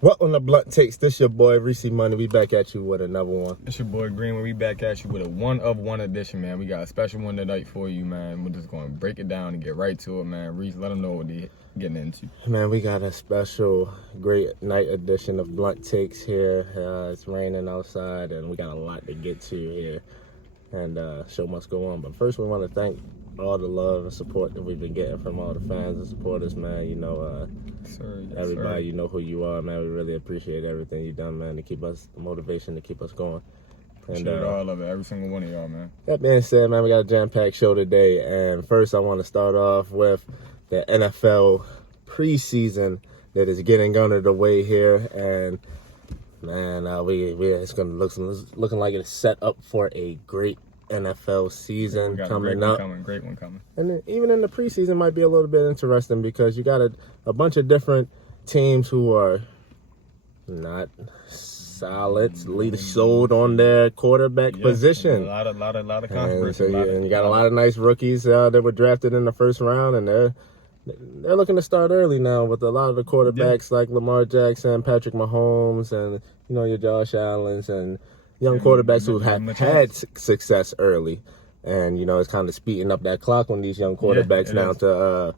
What on the blunt takes? This your boy ReeceMoney. We back at you with another one. It's your boy Greenway. We back at you with a one-of-one edition, man. We got a special one tonight for you, man. We're just going to break it down and get right to it, man. Reece, let them know what they're getting into. Man, we got a special, great night edition of Blunt Takes here. It's raining outside, and we got a lot to get to here, and show must go on. But first, we want to thank all the love and support that we've been getting from all the fans and supporters, man. You know, everybody, you know who you are, man. We really appreciate everything you've done, man, to keep us the motivation to keep us going. Appreciate all of it, every single one of y'all, man. That being said, man, we got a jam-packed show today, and first I want to start off with the NFL preseason that is getting underway here, and man, it's gonna looking like it's set up for a great NFL season coming up. Great one coming. And then even in the preseason might be a little bit interesting because you got a bunch of different teams who are not solid, sold on their quarterback position. A lot of controversy. And you got a lot of nice rookies that were drafted in the first round, and they're looking to start early now with a lot of the quarterbacks like Lamar Jackson, Patrick Mahomes, and your Josh Allens and young quarterbacks who have had success early. And, it's kind of speeding up that clock on these young quarterbacks now to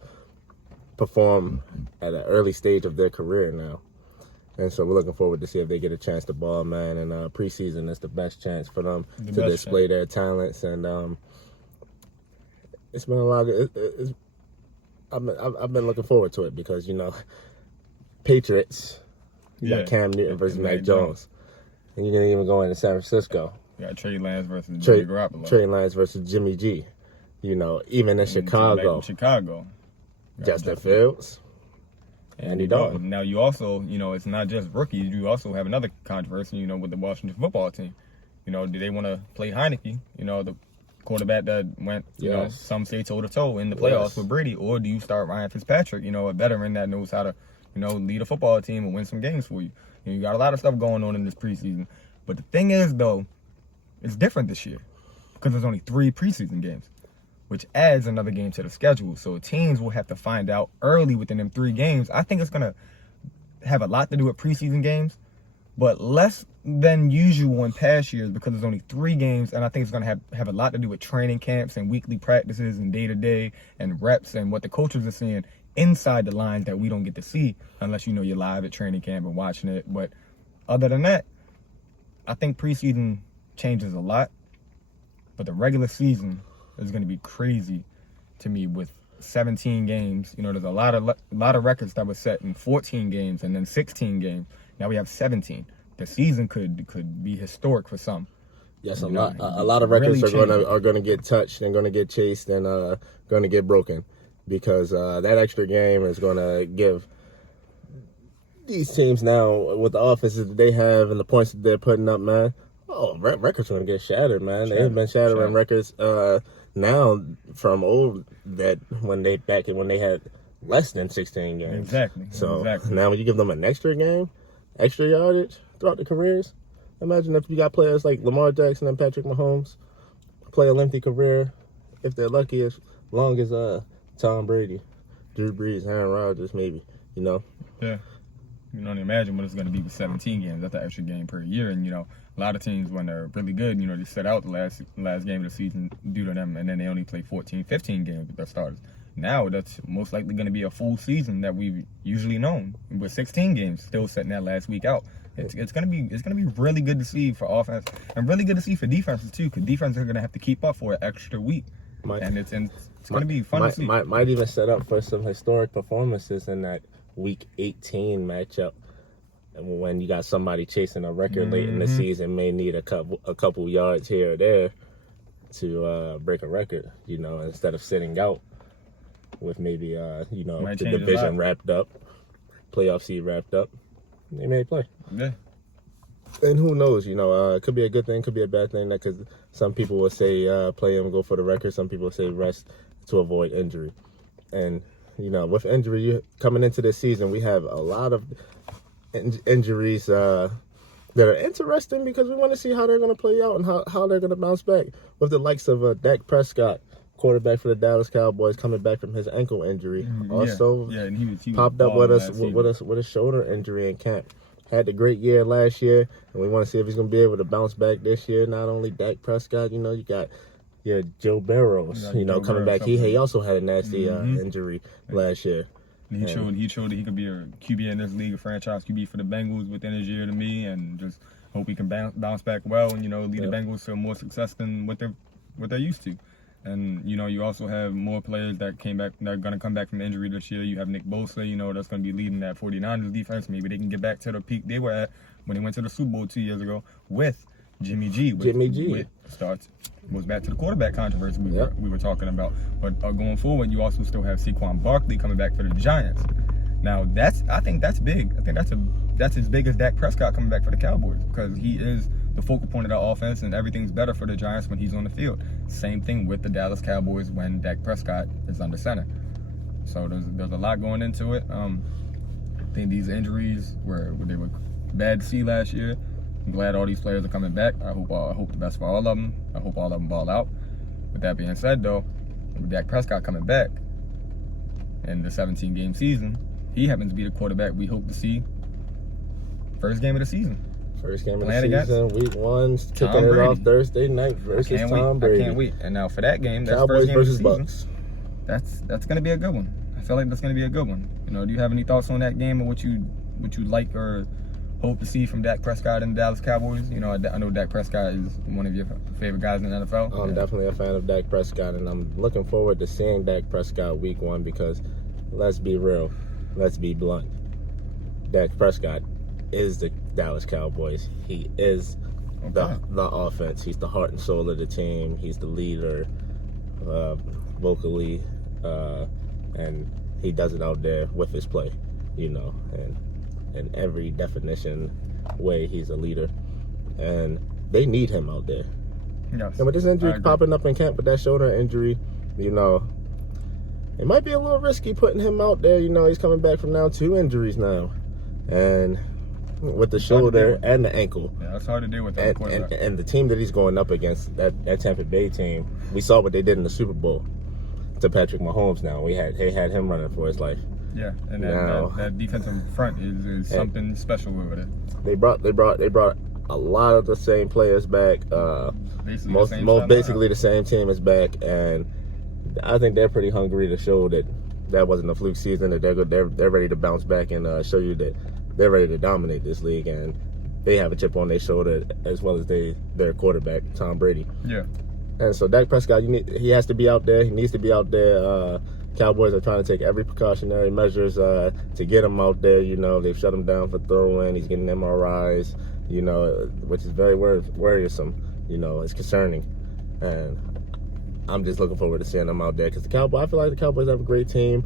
perform at an early stage of their career now. And so we're looking forward to see if they get a chance to ball, man. And preseason is the best chance for them to display their talents. And it's been a lot of I've been looking forward to it because, Patriots, you got Cam Newton versus Mac Jones. And you didn't even go into San Francisco. You got Trey Lance versus Jimmy Garoppolo. Trey Lance versus Jimmy G. Even in Chicago. Justin Fields. Andy Dalton. Now you also, it's not just rookies. You also have another controversy, with the Washington football team. Do they want to play Heineke? The quarterback that went, some say toe-to-toe in the playoffs with Brady. Or do you start Ryan Fitzpatrick, a veteran that knows how to, lead a football team and win some games for you? You got a lot of stuff going on in this preseason. But the thing is, though, it's different this year because there's only 3 preseason games, which adds another game to the schedule. So teams will have to find out early within them 3 games. I think it's going to have a lot to do with preseason games, but less than usual in past years because there's only 3 games. And I think it's going to have a lot to do with training camps and weekly practices and day-to-day and reps and what the coaches are seeing inside the lines that we don't get to see unless you're live at training camp and watching it. But other than that, I think preseason changes a lot, but the regular season is going to be crazy to me with 17 games. There's a lot of records that were set in 14 games and then 16 games. Now we have 17. The season could be historic for some. Yes, a lot of records really are going to get touched and going to get chased and going to get broken because that extra game is going to give these teams now with the offenses that they have and the points that they're putting up, man. Oh, records are going to get shattered, man. They've been shattering records now from old that when they had less than 16 games. Exactly. So now when you give them an extra game, extra yardage throughout the careers, imagine if you got players like Lamar Jackson and Patrick Mahomes play a lengthy career, if they're lucky, as long as Tom Brady, Drew Brees, Aaron Rodgers, maybe, Yeah. You can only imagine what it's going to be with 17 games. That's an extra game per year. And, a lot of teams, when they're really good, they set out the last game of the season due to them, and then they only play 14, 15 games with their starters. Now, that's most likely going to be a full season that we've usually known, with 16 games still setting that last week out. It's going to be really good to see for offense and really good to see for defenses, too, because defenses are going to have to keep up for an extra week. And it's going to be fun to see. Might even set up for some historic performances in that Week 18 matchup, and when you got somebody chasing a record late in the season, may need a couple yards here or there to break a record. Instead of sitting out with maybe the division wrapped up, playoff seed wrapped up, they may play. Yeah. And who knows? It could be a good thing, could be a bad thing. Because some people will say play him, go for the record. Some people say rest to avoid injury, and with injury coming into this season, we have a lot of injuries that are interesting because we want to see how they're going to play out and how they're going to bounce back. With the likes of Dak Prescott, quarterback for the Dallas Cowboys, coming back from his ankle injury. Also, and he popped up with a shoulder injury in camp. had the great year last year, and we want to see if he's going to be able to bounce back this year. Not only Dak Prescott, you got Joe Burrows, coming back. He also had a nasty injury last year. And he showed that he could be a QB in this league, a franchise QB for the Bengals within his year to me, and just hope he can bounce back well and, lead the Bengals to more success than what they're used to. And, you also have more players that are going to come back from injury this year. You have Nick Bosa, that's going to be leading that 49ers defense. Maybe they can get back to the peak they were at when they went to the Super Bowl 2 years ago with Jimmy G. Which goes back to the quarterback controversy we were talking about. But going forward, you also still have Saquon Barkley coming back for the Giants. Now, I think that's big. I think that's as big as Dak Prescott coming back for the Cowboys, because he is the focal point of the offense, and everything's better for the Giants when he's on the field. Same thing with the Dallas Cowboys when Dak Prescott is under center. So there's a lot going into it. I think these injuries they were bad to see last year. I'm glad all these players are coming back. I hope the best for all of them. I hope all of them ball out. With that being said, though, with Dak Prescott coming back in the 17-game season, he happens to be the quarterback we hope to see first game of the season. First game of the season, week 1, kicking it off Thursday night versus Tom Brady. I can't wait. And now for that game, that's Cowboys first game versus of the Bucks. Season. That's going to be a good one. I feel like that's going to be a good one. Do you have any thoughts on that game or what you like or hope to see from Dak Prescott and the Dallas Cowboys? I know Dak Prescott is one of your favorite guys in the NFL. I'm definitely a fan of Dak Prescott, and I'm looking forward to seeing Dak Prescott week 1 because, let's be real, let's be blunt. Dak Prescott is the Dallas Cowboys. He is the offense. He's the heart and soul of the team. He's the leader vocally, and he does it out there with his play, and in every definition way, he's a leader, and they need him out there. Yes, and with this injury popping up in camp with that shoulder injury, it might be a little risky putting him out there. He's coming back from now 2 injuries now, and with the shoulder and the ankle. Yeah, it's hard to deal with that. And the team that he's going up against, that Tampa Bay team, we saw what they did in the Super Bowl to Patrick Mahomes. Now they had him running for his life. Yeah, and that defensive front is something special with it. They brought a lot of the same players back. Basically the same team is back, and I think they're pretty hungry to show that wasn't a fluke season. That they're ready to bounce back and show you that they're ready to dominate this league, and they have a chip on their shoulder as well as their quarterback Tom Brady. Yeah. And so Dak Prescott, he has to be out there. He needs to be out there. Cowboys are trying to take every precautionary measures to get him out there. They've shut him down for throwing. He's getting MRIs, which is very worrisome. It's concerning. And I'm just looking forward to seeing him out there because I feel like the Cowboys have a great team.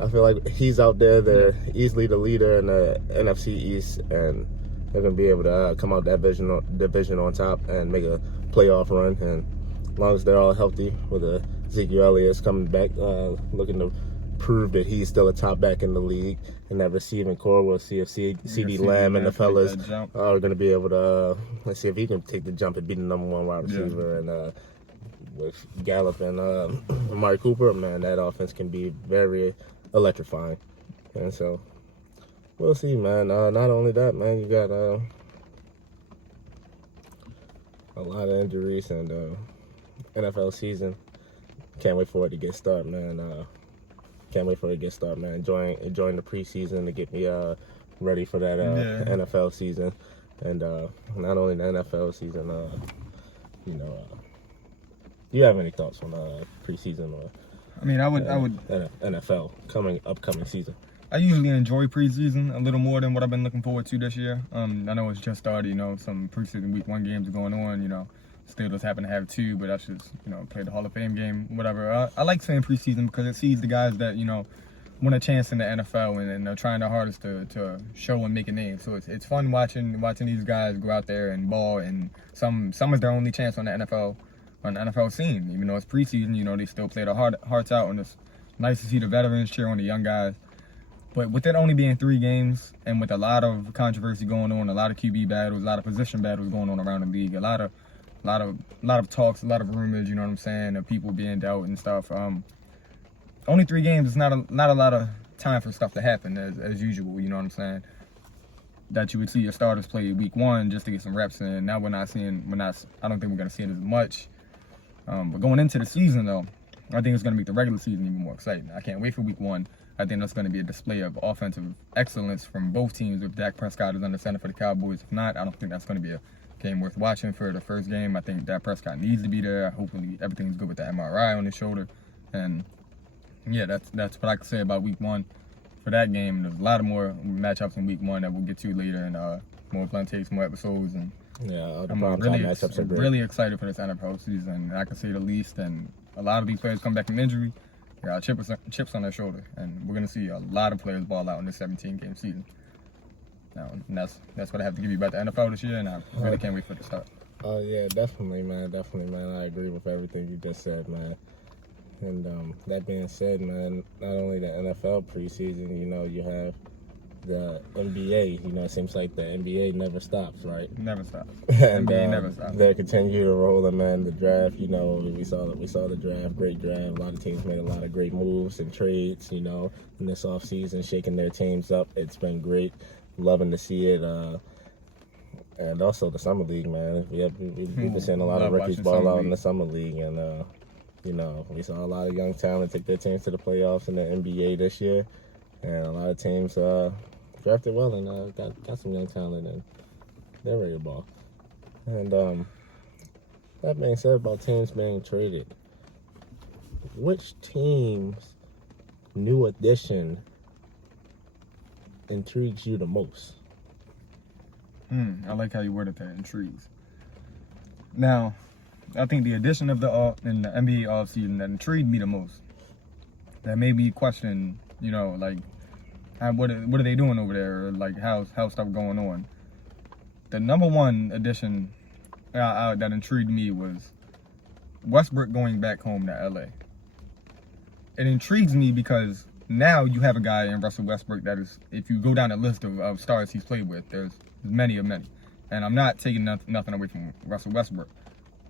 I feel like he's out there. They're easily the leader in the NFC East, and they're going to be able to come out that division on top and make a playoff run. And as long as they're all healthy, with Ezekiel Elliott's coming back, looking to prove that he's still a top back in the league. And that receiving core, we'll see if CeeDee Lamb and the fellas are going to be able to, let's see if he can take the jump and be the number 1 wide receiver. And with Gallup and Amari Cooper, man, that offense can be very electrifying. And so we'll see, man. Not only that, man, you got a lot of injuries, and NFL season, can't wait for it to get started, man. Enjoying the preseason to get me ready for that NFL season. And not only the NFL season, do you have any thoughts on preseason or I would NFL upcoming season? I usually enjoy preseason a little more than what I've been looking forward to this year. I know it's just started, some preseason week 1 games are going on, Steelers happen to have 2, but that's just, play the Hall of Fame game, whatever. I like saying preseason because it sees the guys that, want a chance in the NFL and they're trying their hardest to show and make a name. So it's fun watching these guys go out there and ball, and some is their only chance on the NFL scene. Even though it's preseason, they still play their hearts out, and it's nice to see the veterans cheer on the young guys. But with it only being 3 games, and with a lot of controversy going on, a lot of QB battles, a lot of position battles going on around the league, a lot of talks, a lot of rumors, you know what I'm saying, of people being dealt and stuff. Only 3 games is not a lot of time for stuff to happen as usual, you know what I'm saying. that you would see your starters play week 1 just to get some reps in. Now I don't think we're gonna see it as much. But going into the season though, I think it's gonna make the regular season even more exciting. I can't wait for week 1. I think that's going to be a display of offensive excellence from both teams. If Dak Prescott is under center for the Cowboys, if not, I don't think that's going to be a game worth watching for the first game. I think Dak Prescott needs to be there. Hopefully everything's good with the MRI on his shoulder. And yeah, that's what I can say about week 1 for that game. There's a lot of more matchups in week 1 that we'll get to later in more Blunt Takes, more episodes. And yeah, I'm really excited for this NFL season, I can say the least. And a lot of these players come back from injury. They got chips on their shoulder, and we're gonna see a lot of players ball out in this 17-game season. Now, and that's what I have to give you about the NFL this year, and I really can't wait for it to start. Oh yeah, definitely, man. I agree with everything you just said, man. And that being said, man, not only the NFL preseason, you know, you have the NBA. You know, it seems like the NBA never stops, right? Never stops. And NBA never stops. They continue to roll them, man. The draft, you know, we saw the draft, great draft. A lot of teams made a lot of great moves and trades, you know, in this offseason, shaking their teams up. It's been great. Loving to see it. And also the summer league, man. We've been seeing a lot of rookies ball out in the summer league, and you know, we saw a lot of young talent take their teams to the playoffs in the NBA this year, and a lot of teams drafted well and got some young talent, and they're ready to ball. And that being said about teams being traded, which team's new addition intrigues you the most? I like how you worded that, intrigues. Now, I think the addition of in the NBA offseason that intrigued me the most, that made me question, you know, like, what are they doing over there? Or like, how's stuff going on? The number one addition that intrigued me was Westbrook going back home to LA. It intrigues me because now you have a guy in Russell Westbrook that is, if you go down the list of stars he's played with, there's many. And I'm not taking nothing away from Russell Westbrook.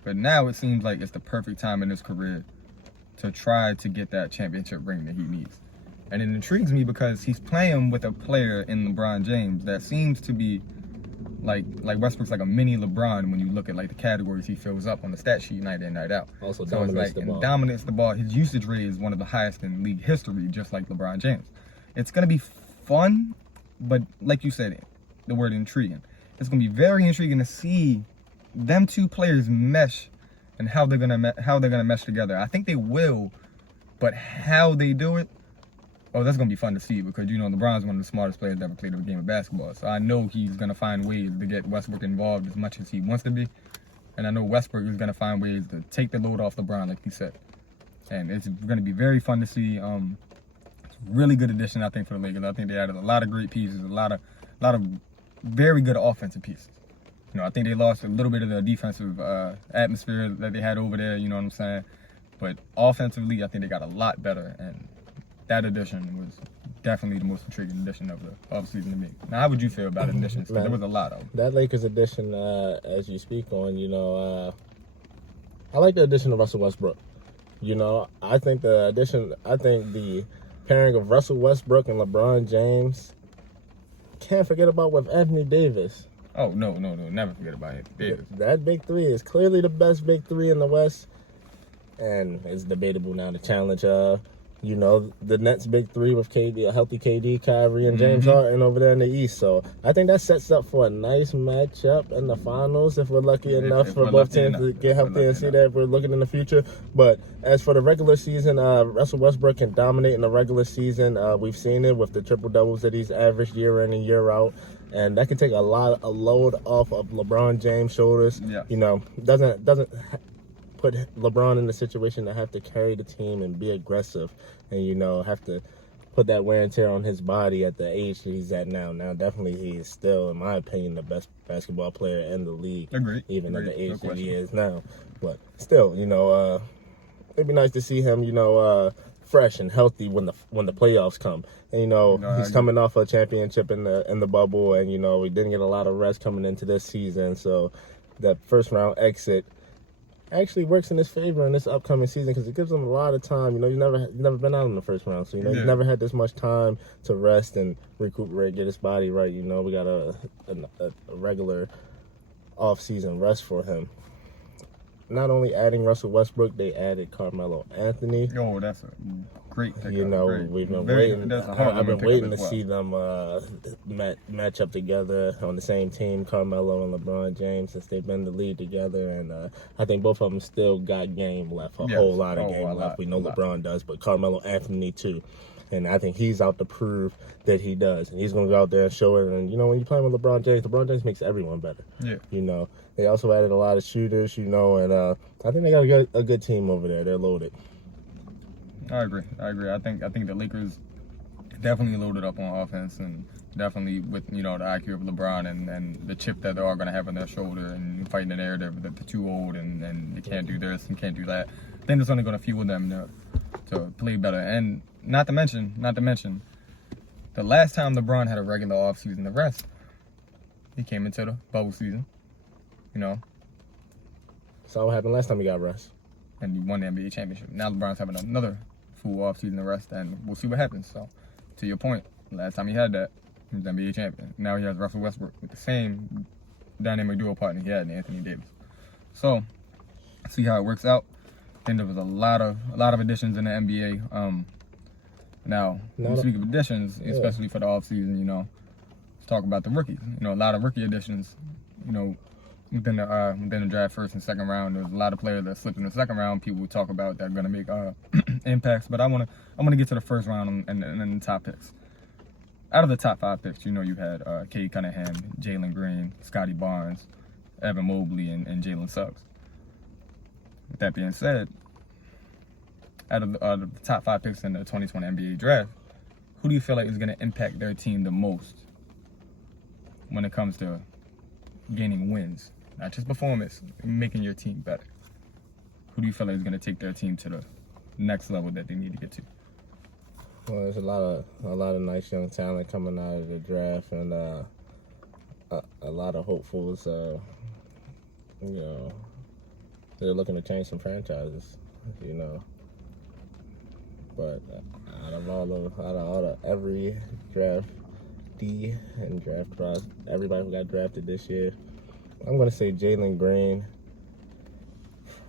But now it seems like it's the perfect time in his career to try to get that championship ring that he needs. And it intrigues me because he's playing with a player in LeBron James that seems to be like Westbrook's like a mini LeBron when you look at like the categories he fills up on the stat sheet night in, night out. Also so dominates the ball. And dominates the ball. His usage rate is one of the highest in league history, just like LeBron James. It's going to be fun, but like you said, the word intriguing. It's going to be very intriguing to see them two players mesh and how they're gonna mesh together. I think they will, but how they do it, that's gonna be fun to see because you know LeBron's one of the smartest players that ever played a game of basketball. So I know he's gonna find ways to get Westbrook involved as much as he wants to be, and I know Westbrook is gonna find ways to take the load off LeBron, like he said. And it's gonna be very fun to see. It's a really good addition, I think, for the Lakers. I think they added a lot of great pieces, a lot of very good offensive pieces. You know, I think they lost a little bit of the defensive atmosphere that they had over there, you know what I'm saying? But offensively, I think they got a lot better, and that addition was definitely the most intriguing addition of the offseason to me. Now, how would you feel about additions? Because there was a lot of them. That Lakers addition, as you speak on, you know, I like the addition of Russell Westbrook. You know, I think the pairing of Russell Westbrook and LeBron James, can't forget about with Anthony Davis. Oh, no, never forget about it. Davis. That big three is clearly the best big three in the West, and it's debatable now to challenge, you know, the Nets big three with KD, a healthy KD, Kyrie, and James Harden over there in the East. So I think that sets up for a nice matchup in the finals if we're lucky enough for both teams to get healthy and see that if we're looking in the future. But as for the regular season, Russell Westbrook can dominate in the regular season. We've seen it with the triple doubles that he's averaged year in and year out. And that can take a load off of LeBron James' shoulders. Yeah. You know, doesn't put LeBron in the situation to have to carry the team and be aggressive, and you know have to put that wear and tear on his body at the age that he's at now. Now, definitely, he is still, in my opinion, the best basketball player in the league. Agreed. Even at the age that he is now. But still, you know, it'd be nice to see him, you know, fresh and healthy when the playoffs come. And you know, he's coming off a championship in the bubble, and you know we didn't get a lot of rest coming into this season. So that first round exit actually works in his favor in this upcoming season because it gives him a lot of time. You know, he's never been out in the first round, so you know he's never had this much time to rest and recuperate, get his body right. You know, we got a regular off-season rest for him. Not only adding Russell Westbrook, they added Carmelo Anthony. Yo, that's a great pickup. You know, great. we've been waiting. I've been waiting to see them match up together on the same team, Carmelo and LeBron James, since they've been in the league together. And I think both of them still got game left, whole lot of game left. We know LeBron does, but Carmelo Anthony too. And I think he's out to prove that he does. And he's going to go out there and show it. And, you know, when you're playing with LeBron James makes everyone better. Yeah. You know, they also added a lot of shooters, you know, and I think they got a good team over there. They're loaded. I agree. I think the Lakers definitely loaded up on offense and definitely with, you know, the IQ of LeBron and the chip that they are going to have on their shoulder and fighting the narrative that they're too old and they can't do this and can't do that. I think it's only going to fuel them to play better. And not to mention, the last time LeBron had a regular offseason to rest, he came into the bubble season, you know. So what happened last time he got rest? And he won the NBA championship. Now LeBron's having another full offseason to rest, and we'll see what happens. So, to your point, last time he had that, he was the NBA champion. Now he has Russell Westbrook with the same dynamic duo partner he had in Anthony Davis. So, see how it works out. I think there was a lot of additions in the NBA. Now, when we speak of additions, especially for the offseason, you know, let's talk about the rookies. You know, a lot of rookie additions, you know, within the draft first and second round. There's a lot of players that slipped in the second round. People talk about that are going to make impacts. But I want to get to the first round and the top picks. Out of the top 5 picks, you know, you had Cade Cunningham, Jalen Green, Scotty Barnes, Evan Mobley, and Jalen Suggs. With that being said, out of the top 5 picks in the 2020 NBA draft, who do you feel like is going to impact their team the most when it comes to gaining wins? Not just performance, making your team better. Who do you feel like is going to take their team to the next level that they need to get to? Well, there's a lot of nice young talent coming out of the draft, and a lot of hopefuls. You know, they're looking to change some franchises. You know, but out of every draftee and draft process, everybody who got drafted this year, I'm gonna say Jalen Green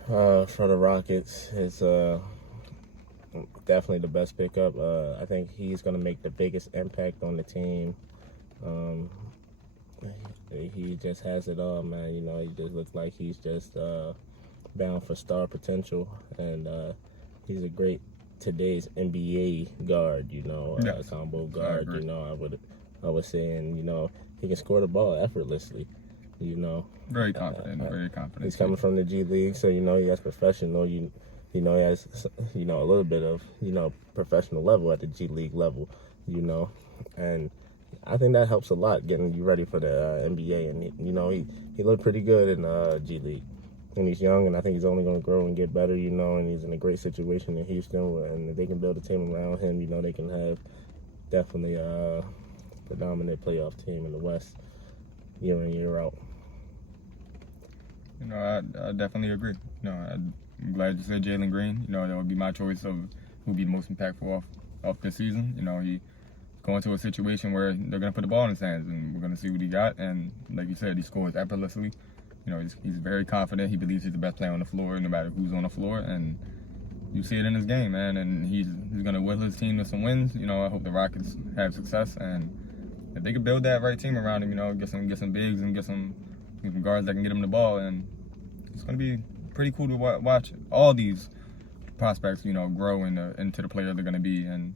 for the Rockets is definitely the best pickup. I think he's gonna make the biggest impact on the team. He just has it all, man. You know, he just looks like he's just bound for star potential, and he's a great today's NBA guard. You know, combo guard. You know, I was saying, you know, he can score the ball effortlessly. You know, very confident. He's coming from the G League, so you know he has professional. You know he has a little bit of professional level at the G League level. You know, and I think that helps a lot getting you ready for the NBA. And he looked pretty good in G League. And he's young, and I think he's only going to grow and get better. You know, and he's in a great situation in Houston, and if they can build a team around him, you know, they can have definitely a predominant playoff team in the West year in, year out. You know, I definitely agree. You know, I'm glad you said Jalen Green. You know, that would be my choice of who would be the most impactful off this season. You know, he going to a situation where they're going to put the ball in his hands, and we're going to see what he got. And like you said, he scores effortlessly. You know, he's very confident. He believes he's the best player on the floor, no matter who's on the floor. And you see it in his game, man. And he's going to will his team to some wins. You know, I hope the Rockets have success. And if they could build that right team around him, you know, get some bigs and get some guards that can get him the ball, and it's going to be pretty cool to watch all these prospects, you know, grow into the player they're going to be. And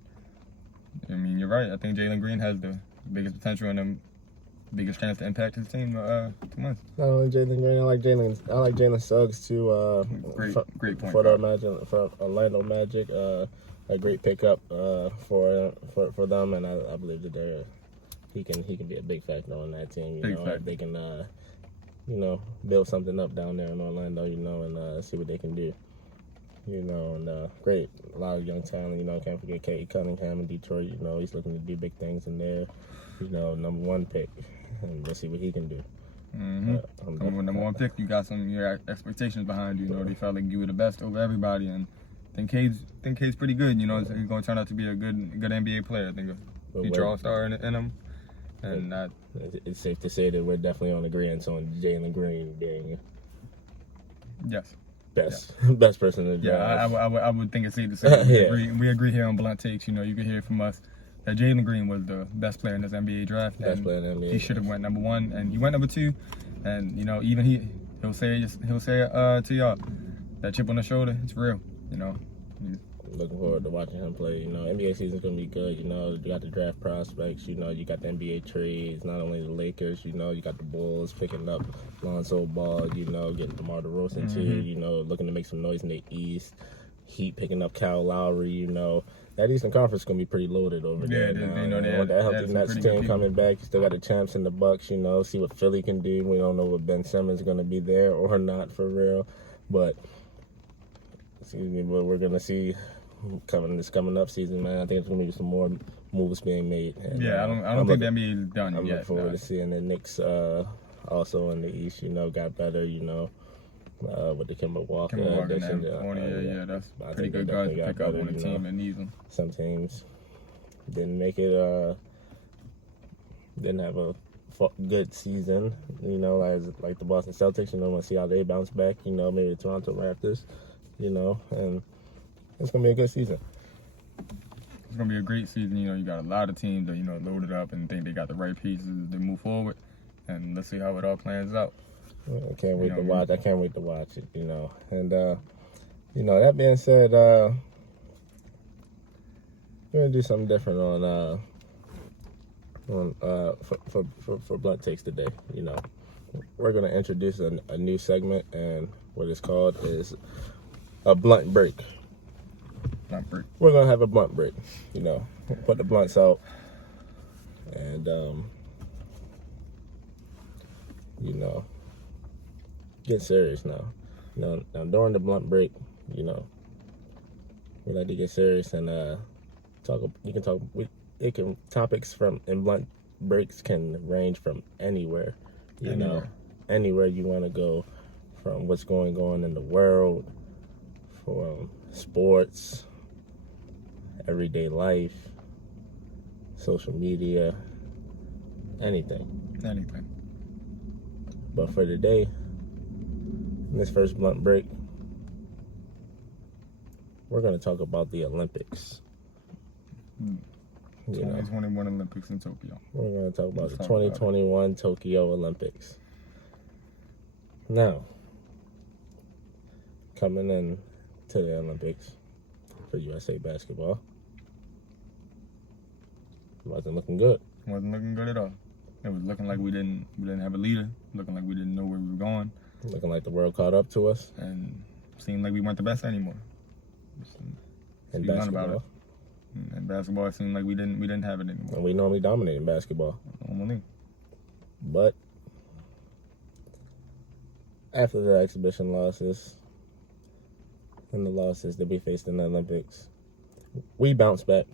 I mean, you're right. I think Jalen Green has the biggest potential and the biggest chance to impact his team to win. Not only Jalen Green, I like Jalen Suggs too. Great point. For Orlando Magic, a great pickup for them, and I believe that he can be a big factor on that team. You know, if they can build something up down there in Orlando, you know, and see what they can do. You know, and great, a lot of young talent. You know, can't forget Cade Cunningham in Detroit. You know, he's looking to do big things in there. You know, #1 pick, and let's see what he can do. Mm-hmm. Coming with number 1 pick, you got your expectations behind you. You know, they felt like you were the best over everybody, and I think Cade's pretty good. You know, he's going to turn out to be a good NBA player. I think a future All-Star in him. And it's safe to say that we're definitely on agreement on Jalen Green being best person in the draft. Yeah, I would think it's safe to say that we agree here on Blunt Takes. You know, you can hear from us that Jalen Green was the best player in this NBA draft. Best player in the NBA. He should have went number 1, and he went number 2. And you know, even he'll say to y'all that chip on the shoulder, it's real. You know. Looking forward to watching him play. You know, NBA season's gonna be good. You know, you got the draft prospects. You know, you got the NBA trades. Not only the Lakers. You know, you got the Bulls picking up Lonzo Ball. You know, getting DeMar DeRozan too. You know, looking to make some noise in the East. Heat picking up Kyle Lowry. You know, that Eastern Conference is gonna be pretty loaded over there. You know, with that healthy Nets team coming back, you still got the champs and the Bucks. You know, see what Philly can do. We don't know what Ben Simmons is gonna be there or not for real, but we're gonna see. Coming up season, man. I think there's gonna be some more moves being made. And, I don't think the NBA is done I'm yet. looking forward to seeing the Knicks also in the East. You know, got better. You know, with the Kemba Walker addition. That's pretty good guys to pick up on the team that needs them. Some teams didn't make it. Didn't have a good season. You know, like the Boston Celtics. You know, want to see how they bounce back. You know, maybe the Toronto Raptors. You know, and it's going to be a good season. It's going to be a great season. You know, you got a lot of teams that, you know, loaded up and think they got the right pieces to move forward. And let's see how it all plans out. I can't wait to watch. I can't wait to watch it, you know. And, you know, that being said, we're going to do something different for Blunt Takes today, you know. We're going to introduce a new segment, and what it's called is a blunt break. We're gonna have a blunt break, you know. Put the blunts out, and you know, get serious now. You know, now during the blunt break, you know, we like to get serious and talk. You can talk. Topics from in blunt breaks can range from anywhere. You know, anywhere you want to go, from what's going on in the world, from sports, everyday life, social media, anything. But for today, in this first blunt break, we're going to talk about the Olympics. 2021 Olympics in Tokyo. We're going to talk about the 2021 Tokyo Olympics. Now, coming in to the Olympics for USA basketball, wasn't looking good. Wasn't looking good at all. It was looking like we didn't have a leader. Looking like we didn't know where we were going. Looking like the world caught up to us. And seemed like we weren't the best anymore. And basketball. And basketball seemed like we didn't have it anymore. And we normally dominate in basketball. Normally. But after the exhibition losses and the losses that we faced in the Olympics, we bounced back.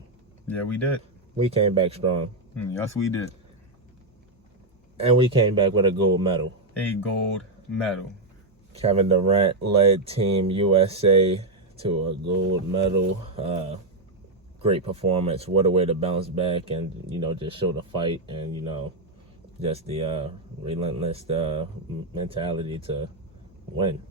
Yeah, we did. We came back strong. Yes, we did. And we came back with a gold medal. A gold medal. Kevin Durant led Team USA to a gold medal. Great performance. What a way to bounce back and, you know, just show the fight and, you know, just the relentless mentality to win.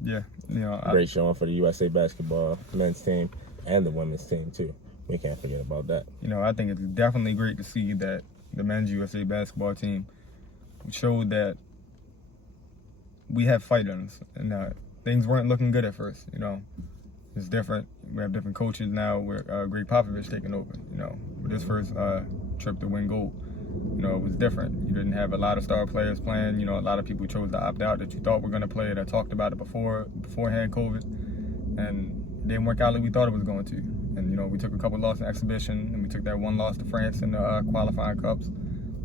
Yeah. You know, great showing for the USA basketball men's team and the women's team, too. We can't forget about that. You know, I think it's definitely great to see that the men's USA basketball team showed that we have fight in us. And things weren't looking good at first, you know. It's different. We have different coaches now. We're Greg Popovich taking over, you know. With his first trip to win gold, you know, it was different. You didn't have a lot of star players playing. You know, a lot of people chose to opt out that you thought were going to play, that talked about it beforehand COVID. And it didn't work out like we thought it was going to. And, you know, we took a couple losses in exhibition, and we took that one loss to France in the qualifying cups.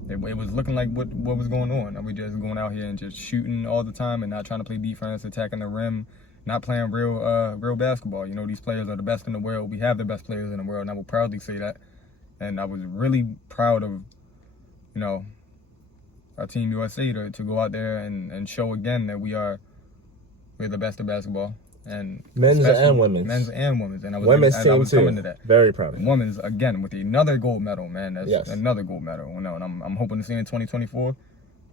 It was looking like what was going on. And we just going out here and just shooting all the time and not trying to play defense, attacking the rim, not playing real basketball. You know, these players are the best in the world. We have the best players in the world, and I will proudly say that. And I was really proud of, you know, our Team USA to go out there and show again that we're the best of basketball. And men's and women's. Men's and women's. And I was coming to that. Very proud of women's, again, with another gold medal, man. That's another gold medal. You know, and I'm hoping to see in 2024,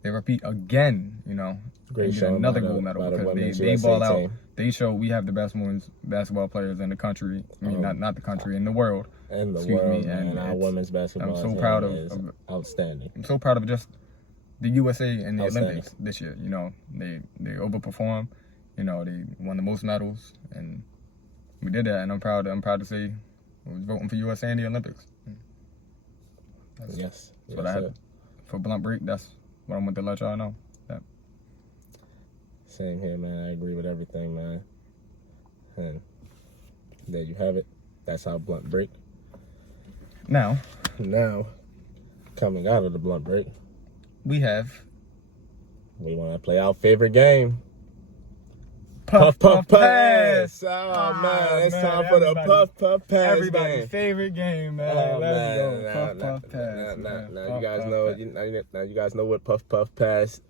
they repeat again, you know, great get another gold medal because they ball out. They show we have the best women's basketball players in the country. I mean, not the country, in the world. And and our women's basketball. I'm so proud of outstanding. I'm so proud of just the USA in the Olympics this year. You know, they overperformed. You know, they won the most medals, and we did that. And I'm proud to say I was voting for USA in the Olympics. That's what I had for BluntBreak. That's what I want to let y'all know. That. Same here, man. I agree with everything, man. And there you have it. That's our BluntBreak. Now, coming out of the BluntBreak, we want to play our favorite game. Puff Pass. Oh man, it's time for the Puff Pass. Everybody's game. favorite game, man. Oh, Let's man. go. Puff Pass. Now you guys know what Puff Pass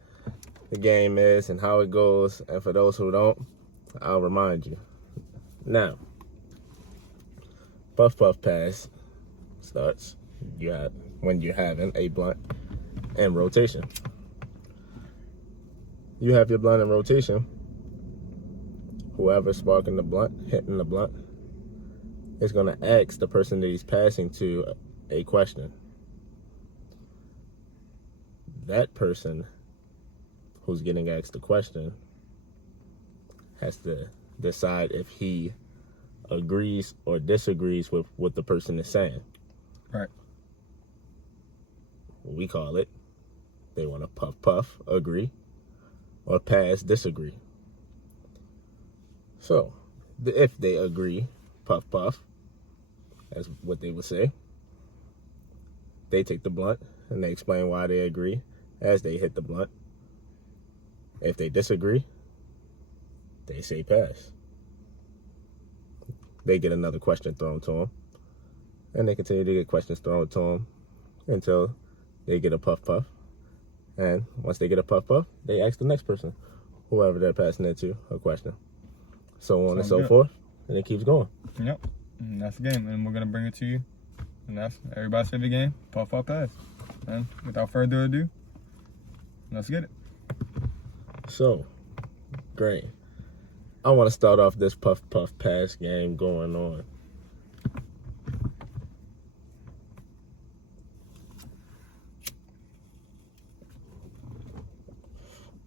the game is and how it goes. And for those who don't, I'll remind you. Now, Puff Pass starts when you're having a blunt in rotation. You have your blunt in rotation. Whoever's sparking the blunt, hitting the blunt, is going to ask the person that he's passing to a question. That person who's getting asked the question has to decide if he agrees or disagrees with what the person is saying. Right. We call it, they want to puff, agree, or pass, disagree. So, if they agree, puff, that's what they would say. They take the blunt and they explain why they agree as they hit the blunt. If they disagree, they say pass. They get another question thrown to them, and they continue to get questions thrown to them until they get a puff. And once they get a puff, they ask the next person, whoever they're passing it to, a question. So on and so forth, and it keeps going. Yep, and that's the game, and we're gonna bring it to you, and that's everybody's favorite game, Puff Pass. And without further ado, let's get it. So, great. I want to start off this Puff Pass game going on.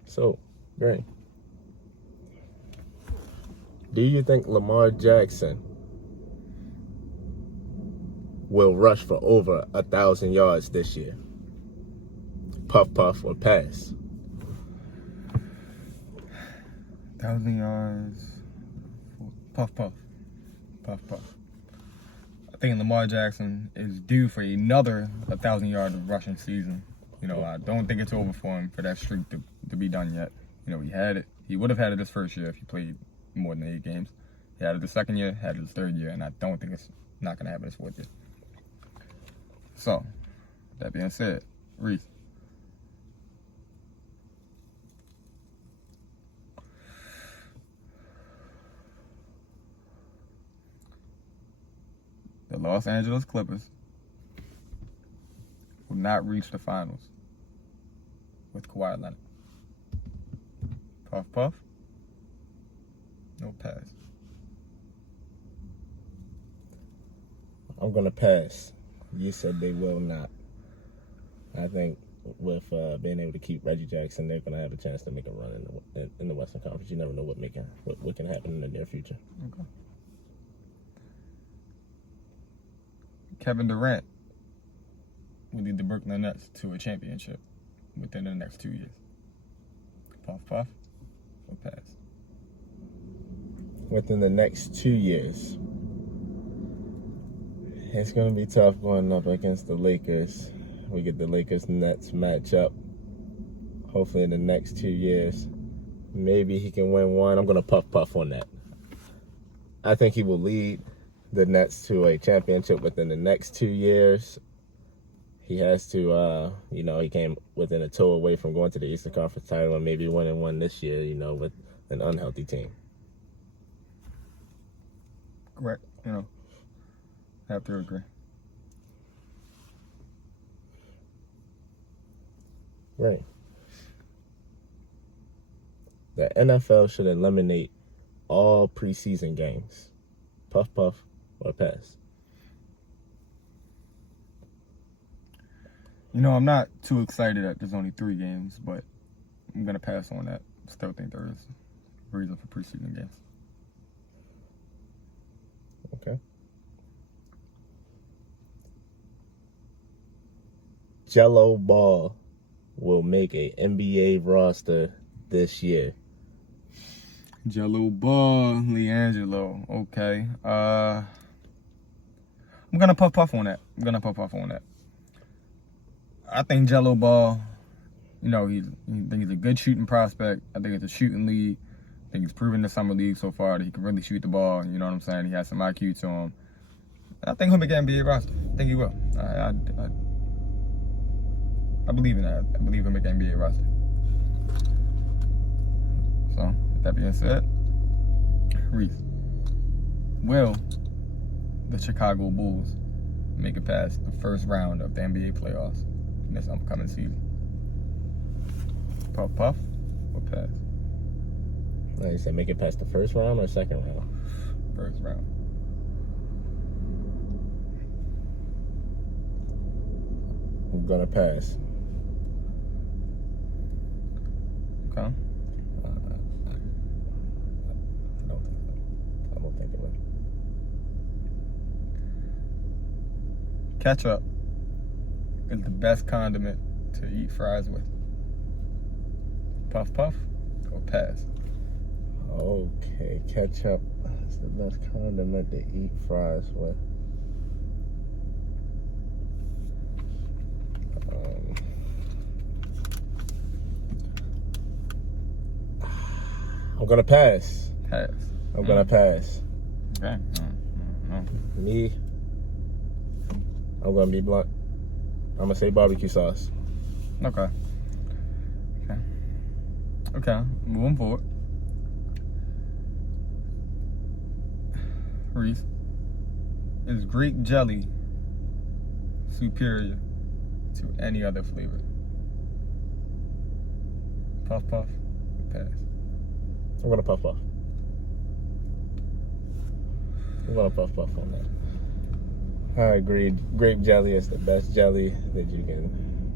So, great. Do you think Lamar Jackson will rush for over 1,000 yards this year? Puff or pass? 1,000 yards. Puff. I think Lamar Jackson is due for another 1,000-yard rushing season. You know, I don't think it's over for him for that streak to be done yet. You know, he had it. He would have had it his first year if he played more than 8 games. He had it the second year, had it his third year, and I don't think it's not going to happen his fourth year. So, that being said, Reece. The Los Angeles Clippers will not reach the finals with Kawhi Leonard. Puff. No pass. I'm going to pass. You said they will not. I think with being able to keep Reggie Jackson, they're going to have a chance to make a run in the Western Conference. You never know what can happen in the near future. Okay. Kevin Durant will lead the Brooklyn Nets to a championship within the next 2 years. Puff or pass? Within the next 2 years. It's going to be tough going up against the Lakers. We get the Lakers-Nets matchup. Hopefully in the next 2 years. Maybe he can win one. I'm going to puff on that. I think he will lead the Nets to a championship within the next 2 years. he has to, he came within a toe away from going to the Eastern Conference title and maybe winning one this year, with an unhealthy team. Correct. Have to agree. Right. The NFL should eliminate all preseason games. Puff, puff, or pass? I'm not too excited that there's only 3 games, but I'm going to pass on that. Still think there is a reason for preseason games. Okay. Jello Ball will make a NBA roster this year. Jello Ball, LiAngelo. Okay. I'm gonna puff on that. I think Jello Ball, I think he's a good shooting prospect. I think it's a shooting league. I think he's proven in the summer league so far that he can really shoot the ball. You know what I'm saying? He has some IQ to him. I think he'll make an NBA roster. I think he will. I believe in that. I believe he'll make an NBA roster. So, with that being said, Reece, will the Chicago Bulls make it past the first round of the NBA playoffs in this upcoming season? Puff, puff, or pass? You said make it past the first round or second round? First round. I'm gonna pass. Okay. I don't think it will. Ketchup is the best condiment to eat fries with. Puff, puff, or pass? Okay, ketchup is the best condiment to eat fries with. I'm gonna pass. Pass. I'm gonna pass. Okay. Me, I'm gonna be blunt. I'm gonna say barbecue sauce. Okay. Moving forward. Reece, is grape jelly superior to any other flavor? Puff, puff, pass? I'm gonna puff puff. I'm gonna puff puff on that. I agree. Grape jelly is the best jelly that you can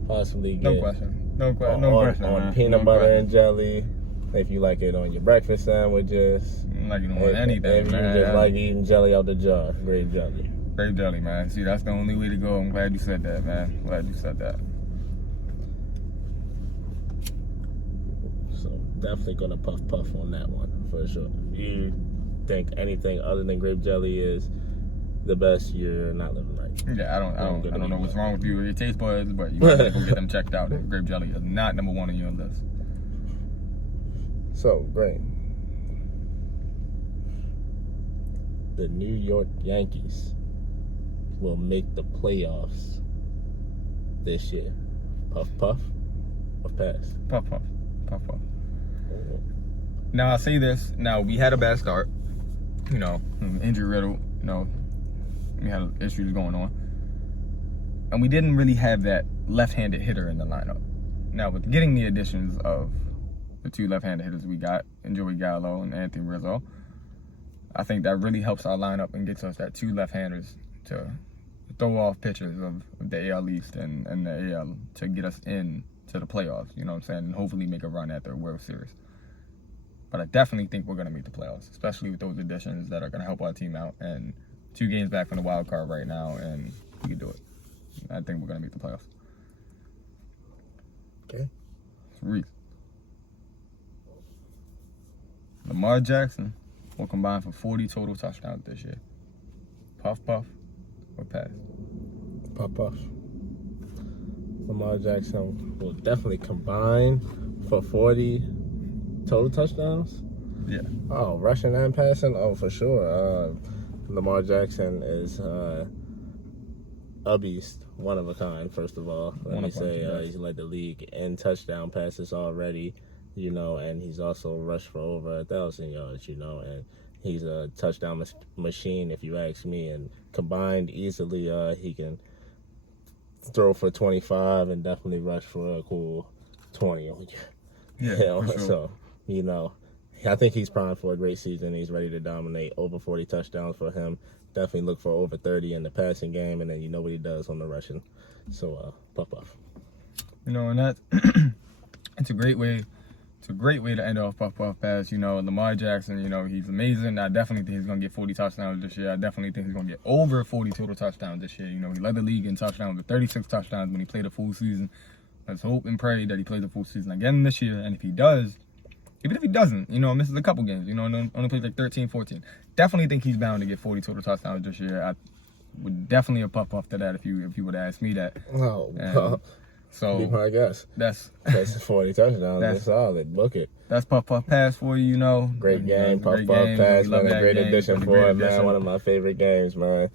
possibly get. No question. On peanut butter and jelly. If you like it on your breakfast sandwiches. Like it on anything, if man. you just like eating jelly out the jar, grape jelly. Grape jelly, man. See, that's the only way to go. I'm glad you said that, man. Glad you said that. So definitely gonna puff puff on that one for sure. If you think anything other than grape jelly is the best, you're not living right. Yeah, I don't know what's wrong with you or your taste buds, but you might go get them checked out. Grape jelly is not number 1 on your list. So great. The New York Yankees will make the playoffs this year. Puff puff or pass? Puff puff. Now I say this. Now we had a bad start. Injury riddle. We had issues going on, and we didn't really have that left-handed hitter in the lineup. Now with getting the additions of the 2 left-handed hitters we got, Joey Gallo and Anthony Rizzo, I think that really helps our lineup and gets us that 2 left-handers to throw off pitchers of the AL East and the AL to get us in to the playoffs, you know what I'm saying, and hopefully make a run at the World Series. But I definitely think we're going to make the playoffs, especially with those additions that are going to help our team out. And 2 games back from the wild card right now, and we can do it. I think we're going to make the playoffs. Okay. Reece, Lamar Jackson will combine for 40 total touchdowns this year. Puff, puff, or pass? Puff puff. Lamar Jackson will definitely combine for 40 total touchdowns. Yeah. Oh, rushing and passing? Oh, for sure. Lamar Jackson is a beast one of a kind, first of all. Let me say, he's led the league in touchdown passes already, you know, and he's also rushed for over 1,000 yards, you know, and he's a touchdown machine, if you ask me. And combined easily, he can throw for 25 and definitely rush for a cool 20 on you. Yeah, You know? for sure. So, you know, I think he's primed for a great season. He's ready to dominate. Over 40 touchdowns for him. Definitely look for over 30 in the passing game, and then you know what he does on the rushing. So, Puff. You know, and that's it's a great way. It's a great way to end off Puff Pass. You know, Lamar Jackson, you know, he's amazing. I definitely think he's going to get 40 touchdowns this year. I definitely think he's going to get over 40 total touchdowns this year. You know, he led the league in touchdowns with 36 touchdowns when he played a full season. Let's hope and pray that he plays a full season again this year. And if he does, even if he doesn't, you know, misses a couple games, you know, only plays like 13, 14. Definitely think he's bound to get 40 total touchdowns this year. I would definitely have Puff to that if you would ask me that. Oh, so be my guess. That's 40 touchdowns. That's solid. Book it. That's Puff Pass for you, you know. Great game. Puff Pass, man. A great addition for it, man. One of my favorite games, man.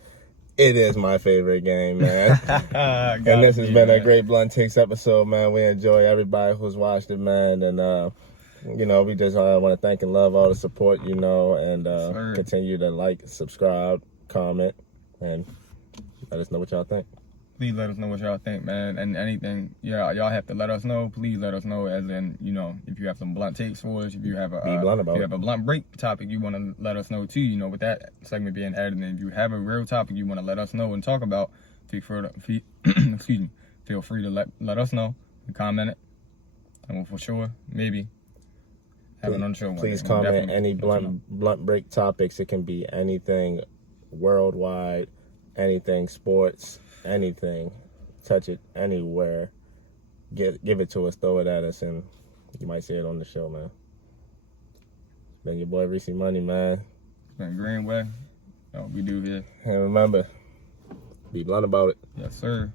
It is my favorite game, man. And this has been a great Blunt Takes episode, man. We enjoy everybody who's watched it, man. And, you know, we just want to thank and love all the support, you know, and continue to like, subscribe, comment, and let us know what y'all think. Please let us know what y'all think, man. And anything, y'all have to let us know. Please let us know, as in, you know, if you have some blunt takes for us, if you have a blunt break topic you want to let us know too, you know, with that segment being added. And if you have a real topic you want to let us know and talk about, feel free to let us know and comment it. And we'll for sure, maybe have it on the show. Please comment any blunt break topics. It can be anything worldwide, anything sports, anything. Touch it anywhere. Give it to us, throw it at us, and you might see it on the show, man. Been your boy ReeceMoney, man. Been Greenway. We do here. And remember, be blunt about it. Yes, sir.